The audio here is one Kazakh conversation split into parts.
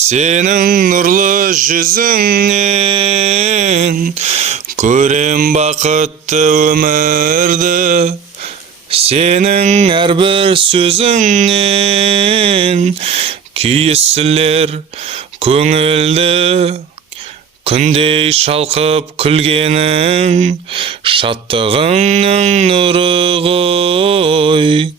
Senin nurlu жүзіңнен көрем бақытты өмірді. Senin әрбір сөзіңнен күйесілер көңілді. Күндей шалқып күлгенің шаттығыңның нұры ғой.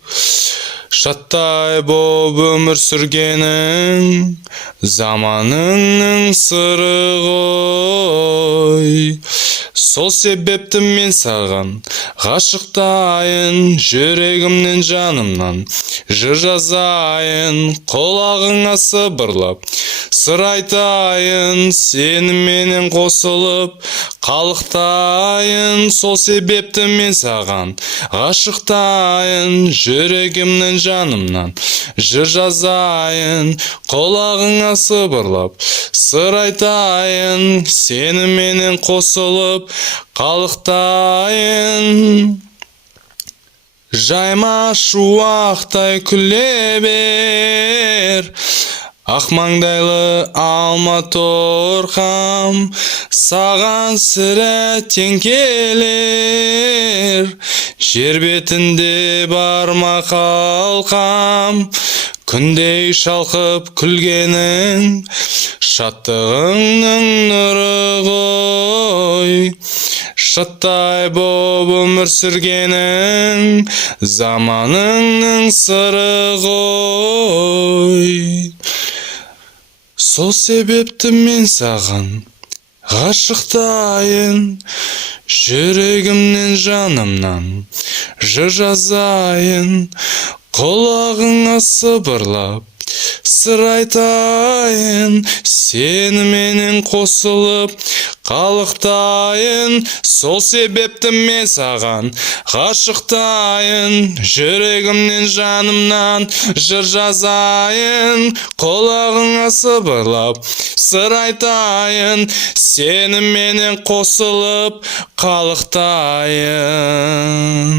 Шаттай боп өмір сүргенің заманыңның сыры ғой. Сол себепті мен саған ғашықтайын, жүрегімнен жанымнан жыр жазайын, құлағыңа сыбырлап сыр айтайын, сеніменен қосылып қалықтайын. Сол себепті мен саған ғашықтайын, жүрегімнен жанымнан жыр жазайын, құлағыңа сыбырлап сыр айтайын, сеніменен қосылып қалықтайын. Жайма шуақтай күле бер, ақ маңдайлы алма торқам, саған сірә тең келер. Жер бетінде бар ма қалқам, күндей шалқып күлгенің шаттығыңның нұры ғой. Шаттай боп өмір сүргенің заманыңның сыры ғой. Сол себепті мен саған ғашықтайын, жүрегімнен жанымнан жыр жазайын, құлағыңа сыбырлап сыр айтайын, сеніменен қосылып қалықтайын. Сол себепті мен саған ғашықтайын, жүрегімнен жанымнан жыр жазайын, құлағыңа сыбырлап сыр айтайын, сеніменен қосылып қалықтайын.